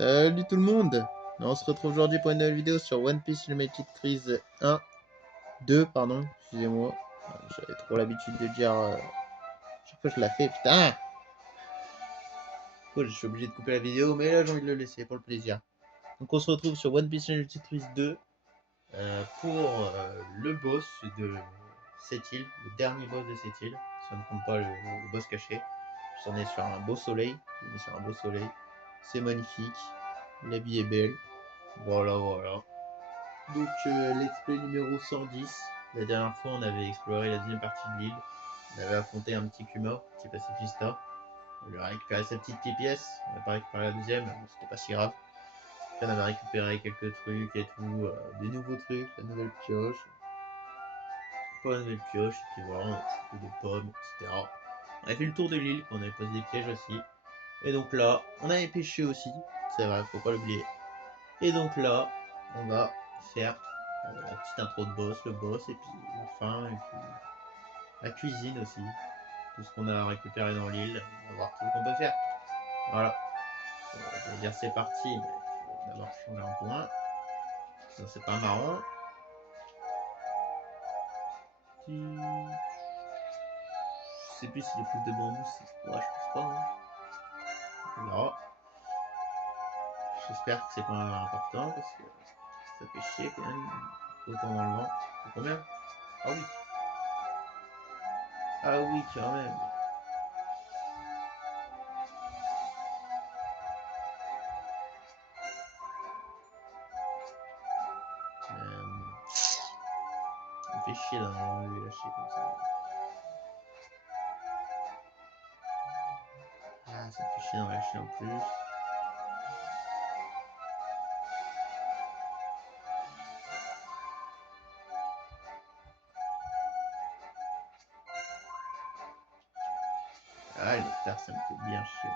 Salut tout le monde. On se retrouve aujourd'hui pour une nouvelle vidéo sur One Piece Limited Crise 1, 2, pardon, excusez-moi. J'avais trop l'habitude de dire chaque fois que je la fais, putain. Je suis obligé de couper la vidéo, mais là j'ai envie de le laisser pour le plaisir. Donc on se retrouve sur One Piece Limited Crise 2 pour le boss de cette île, le dernier boss de cette île, si on ne compte pas le boss caché. On est sur un beau soleil, on est sur un beau soleil, c'est magnifique, la vie est belle. Voilà, voilà. Donc, let's play numéro 110. La dernière fois, on avait exploré la deuxième partie de l'île. On avait affronté un petit Kuma, petit pacifista. On lui a récupéré sa petite pièce. On n'a pas récupéré la deuxième, mais c'était pas si grave. Puis on avait récupéré quelques trucs et tout, des nouveaux trucs, la nouvelle pioche. Pas la nouvelle pioche, et puis voilà, on a chopé des pommes, etc. On avait fait le tour de l'île, on avait posé des pièges aussi. Et donc là, on avait pêché aussi, c'est vrai, faut pas l'oublier. Et donc là, on va faire la petite intro de boss, le boss, et puis la fin, et puis la cuisine aussi. Tout ce qu'on a récupéré dans l'île, on va voir tout ce qu'on peut faire. Voilà. Je vais dire c'est parti, mais il faut d'abord changer un point. Sinon c'est pas marrant. Je sais plus si les poules de bambou c'est... Ouais, je pense pas. Hein. On verra. J'espère que c'est pas important parce que ça fait chier quand même. Autant dans le vent. C'est combien? Ah oui. Ah oui, quand même. Ça me fait chier d'avoir les lâcher comme ça. Ah, ça me fait chier d'en lâcher en plus. Ah, les terres, ça me fait bien chier.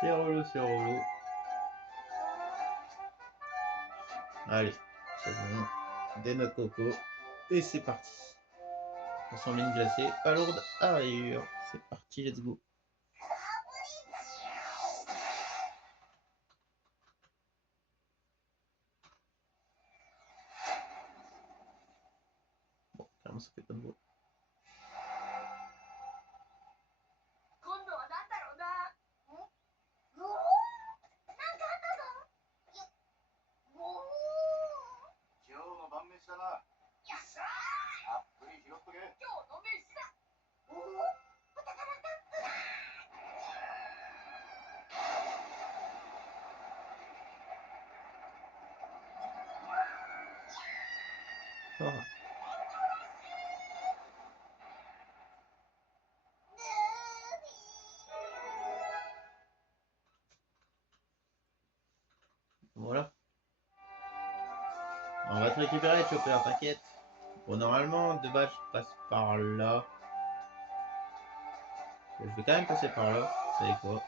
C'est relou, c'est relou. Allez, c'est bon. Des noix de coco. Et c'est parti. On s'en met une glacée, pas lourde. Ailleurs. C'est parti, let's go. Bon, clairement, ça fait pas de bruit. Oh. Voilà. On va te récupérer, Chopper, t'inquiète. Bon, normalement, de base, je passe par là. Je vais quand même passer par là. Vous savez quoi?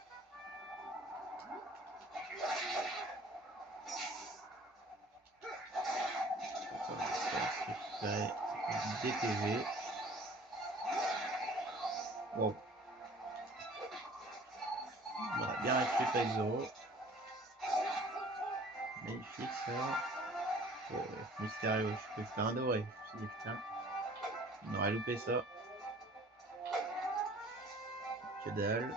Ça va récupérer des PV. Wow. On a bien récupéré avec Zoro. Magnifique ça. Oh, Mysterio, je peux faire un doré. Je me suis dit putain, on aurait loupé ça. Que dalle.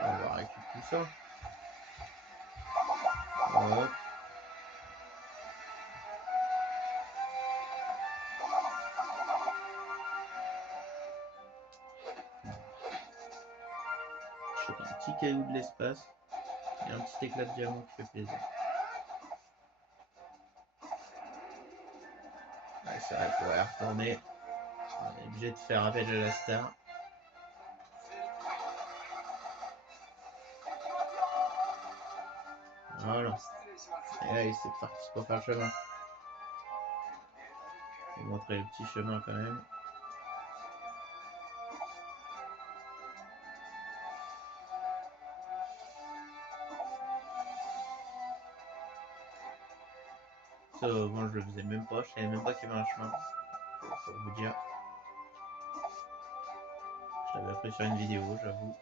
On va récupérer tout ça. Hop. Je chope un petit caillou de l'espace et un petit éclat de diamant qui fait plaisir. Ouais, c'est vrai, pour y retourner, on est obligé de faire appel à la star. Voilà. Et allez, c'est parti pour faire le chemin. Je vais vous montrer le petit chemin quand même. Ça, moi je le faisais même pas, je savais même pas qu'il y avait un chemin. Pour vous dire. J'avais appris sur une vidéo, j'avoue.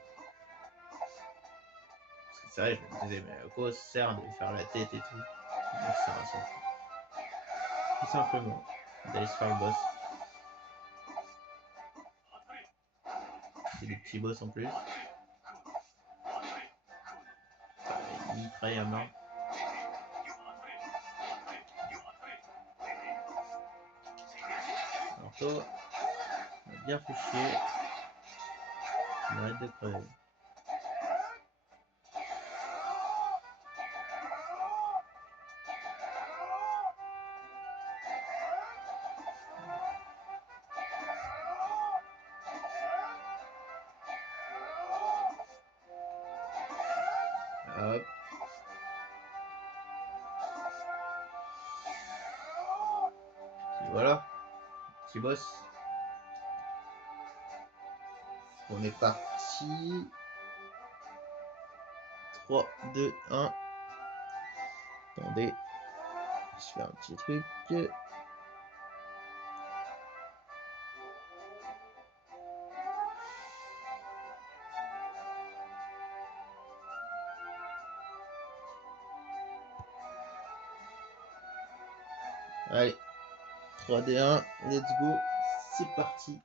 Parce que c'est vrai, je me disais, mais à quoi ça sert de faire la tête et tout? Donc ça va, ça. Tout simplement, d'aller se faire le boss. C'est des petits boss en plus. Il mitraille à main. Alors toi, on a bien fait chier. Tu m'arrêtes de crever. Hop. Et voilà. Petit boss. On est parti. 3, 2, 1. Attendez. Je vais faire un petit truc. Allez. 3, 2, 1. Let's go. C'est parti.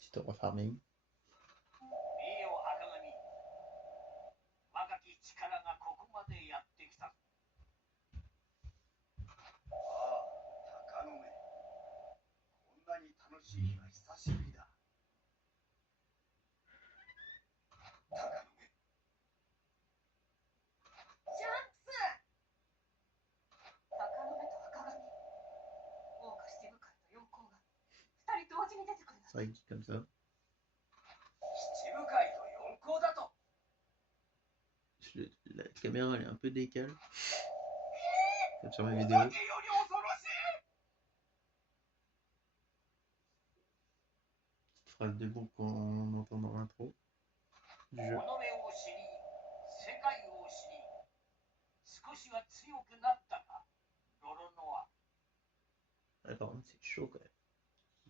Petit refarming. C'est vrai qu'il dit comme ça. La caméra elle est un peu décalée. Comme sur mes vidéos. Petite phrase de groupe qu'on entend dans l'intro du jeu. Ah, par contre, c'est chaud quand même.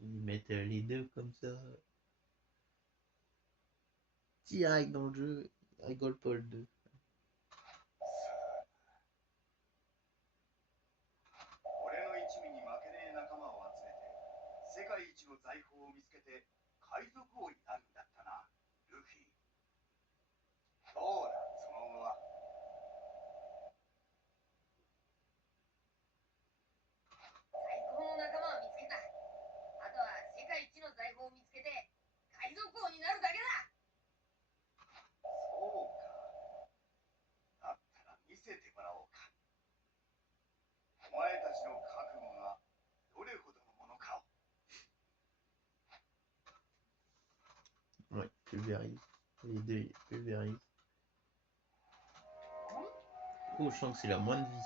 Ils mettent les deux comme ça. Direct dans le jeu. Ils rigolent pas le 2. はい、pulvérise. Les deux, ils pulvérisent. Oh, je sens que c'est la moins de vie.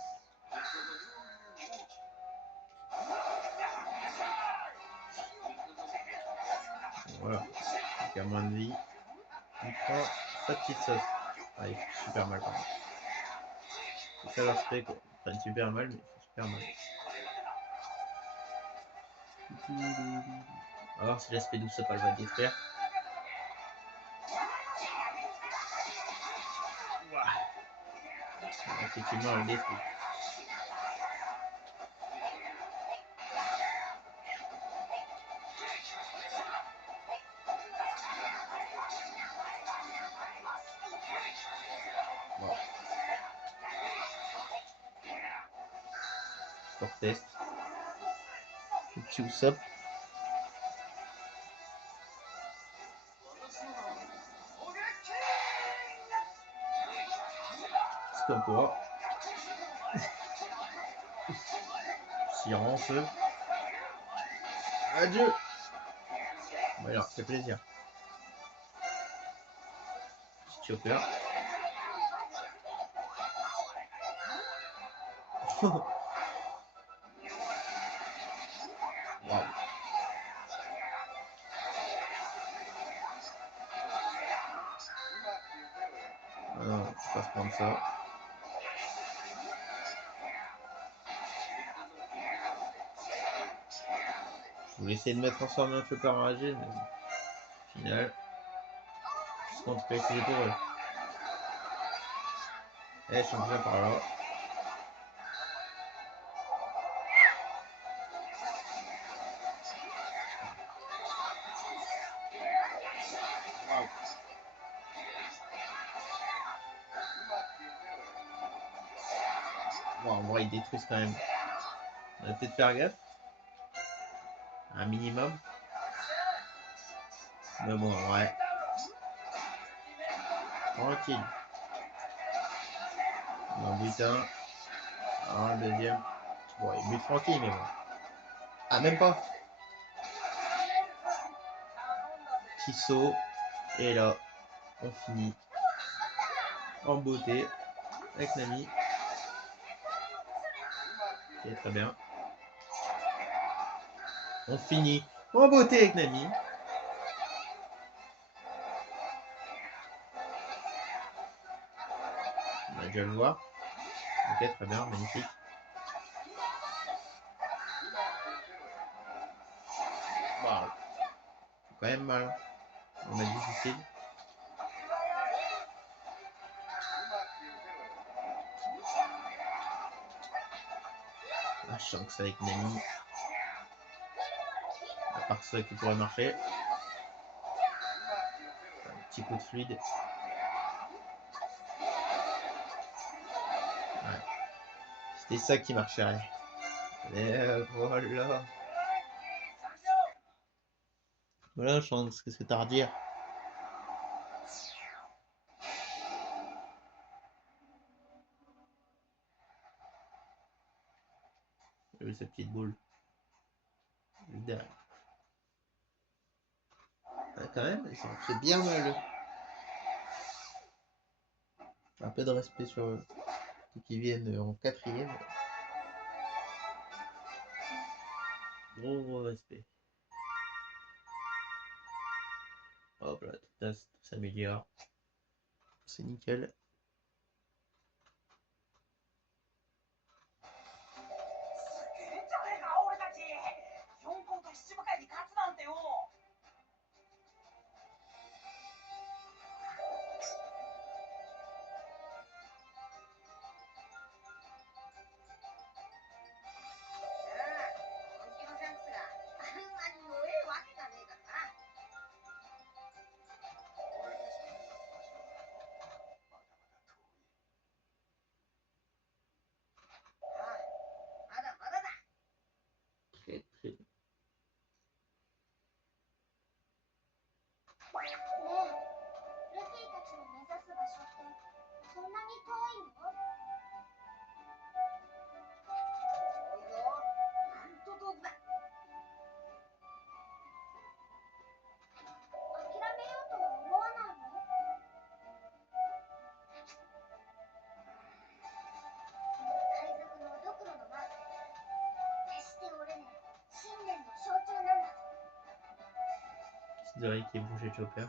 Voilà, donc à moins de vie. Il prend sa petite sauce. Ah, il fait super mal par contre. C'est ça l'aspect quoi. Ils prennent super mal, mais ils font super mal. On va voir si l'aspect douce pas va le détruire. Effectivement, elle détruit. Wow. Pour test. Le petit Usopp. ce qu'on pourra. Silence. Adieu. Voilà, ça fait plaisir. Petit chopper. Wow. Non, on peut pas se prendre ça. Je voulais essayer de me transformer en chopper enragé, mais au final, je compte pas essayer pour eux. Eh, champion par là. Wow. Bon, en vrai, ils détruisent quand même. On va peut-être faire gaffe. Un minimum. Mais bon, ouais. Tranquille. On en bute un. Un deuxième. Bon, il bute tranquille, mais bon. Ah, même pas. Petit saut. Et là, on finit en beauté avec Nami. Ok, très bien. On finit en beauté avec Nami. On a déjà le voir. Ok, très bien, magnifique. Waouh. C'est quand même mal. On a difficile. Ah, je sens que c'est avec Nami. À part ça qui pourrait marcher. Un petit coup de fluide. Ouais. C'était ça qui marcherait. Et voilà. Voilà, Shanks, qu'est-ce que t'as à redire? J'ai vu sa petite boule. Derrière. Ah, quand même, ça en fait bien mal. Un peu de respect sur eux. Qui viennent en quatrième. Gros respect. Hop là, tout s'améliore. C'est nickel. Très très. 10 oreilles qui est bougé de Chopper.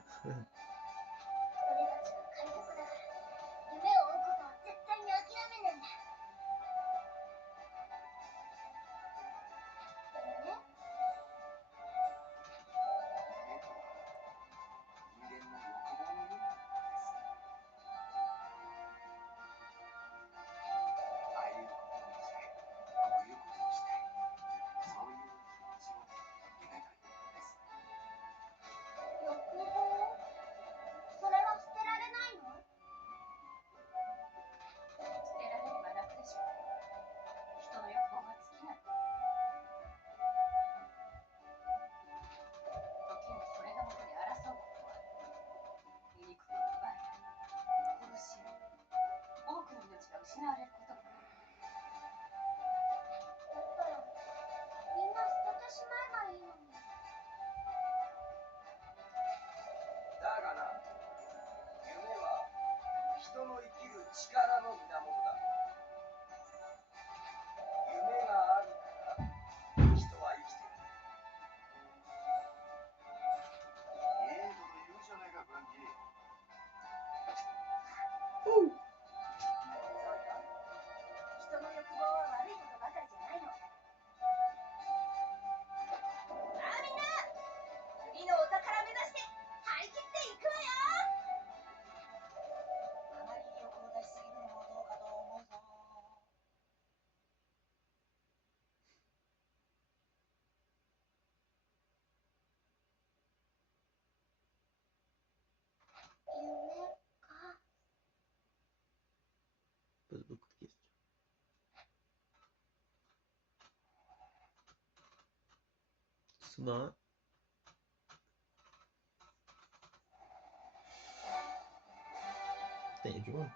力の源だ。夢があるから人は生きている。いいこと言うじゃないか、フランキー。そうよ。人の欲望は悪いことばかりじゃないの。さあみんな、次のお宝目指して張り切っていくわよ。あまり欲を出しすぎるのもどうかと思うぞ。夢か。Pose beaucoup de questions. Sous-marin. Putain, il y a du monde.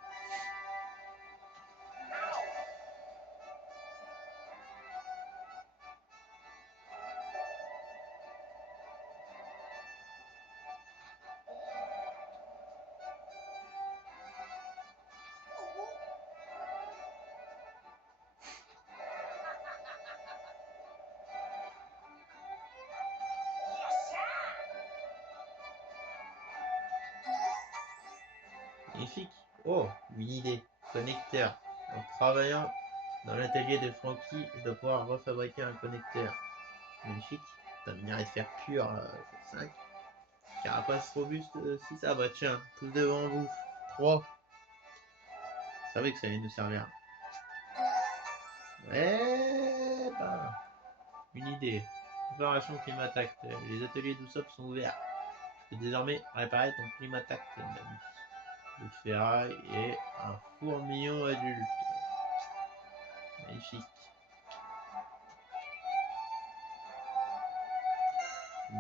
Magnifique. Oh, une idée. Connecteur. En travaillant dans l'atelier de Frankie, je dois pouvoir refabriquer un connecteur. Magnifique. T'as minerai de fer pur, 5. Carapace robuste, 6. Ah bah tiens, tous devant vous. 3. Vous savez que ça allait nous servir. Ouais, ben, une idée. Opération Climatact. Les ateliers d'Usopp sont ouverts. Je peux désormais réparer ton Climatact, mamie. De ferraille et un fourmillon adulte. Magnifique. On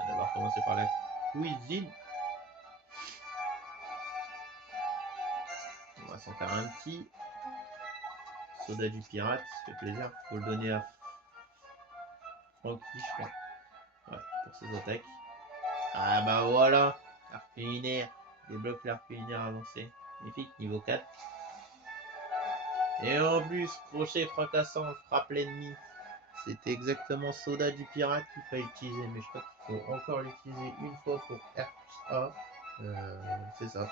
va d'abord commencer par la cuisine. On va s'en faire un petit. Soda du pirate, ça fait plaisir. Faut le donner à Frankie, je crois. Ouais, pour ses attaques. Ah bah voilà, l'art culinaire. Débloque l'art culinaire avancé. Magnifique, niveau 4. Et en plus, crochet fracassant, frappe l'ennemi. C'était exactement Soda du pirate qu'il fallait utiliser, mais je crois qu'il faut encore l'utiliser une fois pour R+A. C'est ça.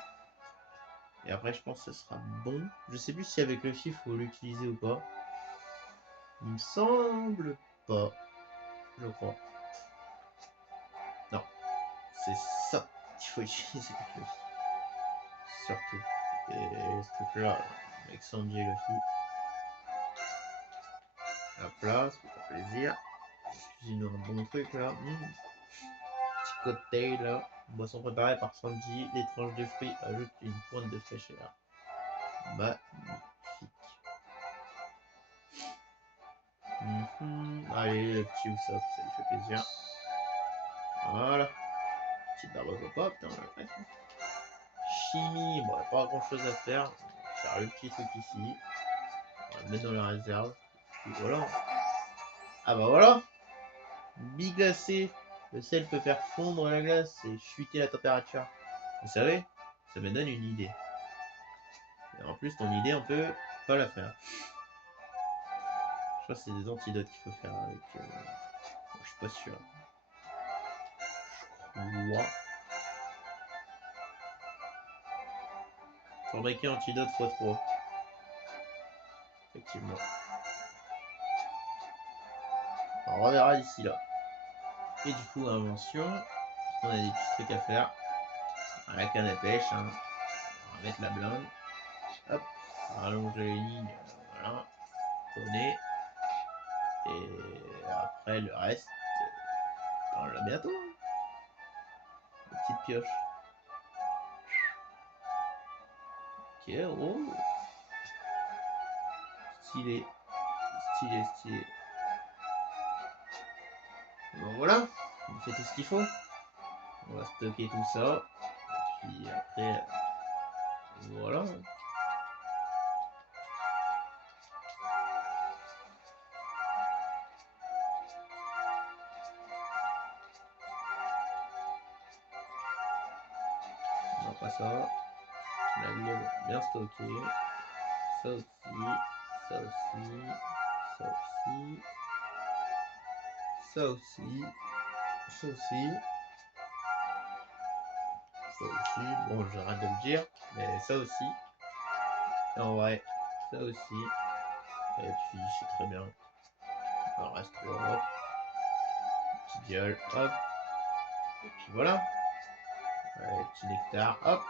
Et après, je pense que ça sera bon. Je sais plus si avec le chiffre, il faut l'utiliser ou pas. Il me semble pas. Je crois. Non. C'est ça qu'il faut utiliser avec le chiffre. Surtout. Et ce truc-là, avec Sanji et Luffy. Hop là, ça fait plaisir. Excusez-nous un bon truc là. Petit cocktail là. Boisson préparée par Sanji. Les tranches de fruits ajoutent une pointe de fraîcheur. Magnifique. Allez, le petit Usopp, ça lui fait plaisir. Voilà. Petite barbe à pop, putain, on l'a fait. Chimie, bon, pas grand chose à faire. On va faire le petit truc ici. On va le mettre dans la réserve. Et voilà. Ah bah voilà. Biglacé. Le sel peut faire fondre la glace et chuter la température. Vous savez, ça me donne une idée. Et en plus, ton idée, on peut pas la faire. Je crois que c'est des antidotes qu'il faut faire avec. Bon, je suis pas sûr. Je crois. Fabriquer antidote x3. Effectivement. On reverra d'ici là. Et du coup, invention. Parce qu'on a des petits trucs à faire. À la canne à pêche. Hein. On va mettre la blinde. Hop. Rallonger les lignes. Voilà. Tonner. Et après, le reste. On l'a bientôt. Hein. Une petite pioche. Ok, oh. Stylé. Stylé, stylé. Bon voilà, on fait tout ce qu'il faut. On va stocker tout ça. Et puis après, voilà. Non, pas ça. La liaison bien stockée. Ça aussi, ça aussi, ça aussi, ça aussi, ça aussi, ça aussi. Bon, j'arrête de le dire, mais ça aussi. Et en vrai, ça aussi. Et puis, c'est très bien. Il en reste 3, hop. Petit diol, hop. Et puis voilà. Ouais, petit nectar, hop.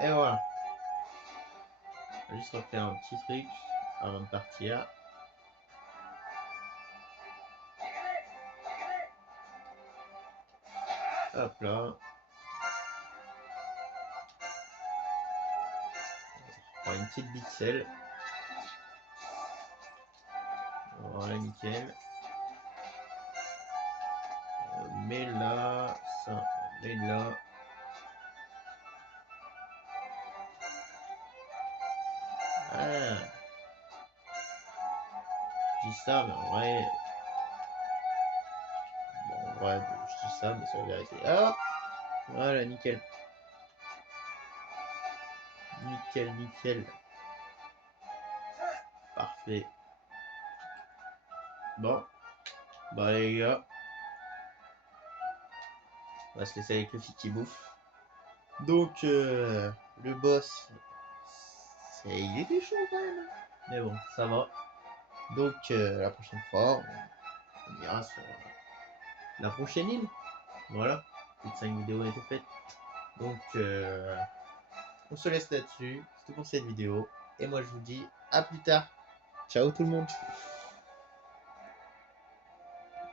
Et voilà. On va juste refaire un petit truc avant de partir. Hop là. On va faire une petite bixelle. Voilà, nickel. On met là, ça, on met là. Ah, je dis ça, mais en vrai. Bon, en vrai, je dis ça, mais c'est la vérité. Hop! Voilà, nickel. Nickel, nickel. Parfait. Bon, bah les gars, on va se laisser avec le fit qui bouffe. Donc, le boss, il était chaud quand même. Mais bon, ça va. Donc, la prochaine fois, on ira sur la prochaine île. Voilà, toutes 5 vidéos ont été faites. Donc, on se laisse là-dessus. C'est tout pour cette vidéo. Et moi, je vous dis à plus tard. Ciao tout le monde.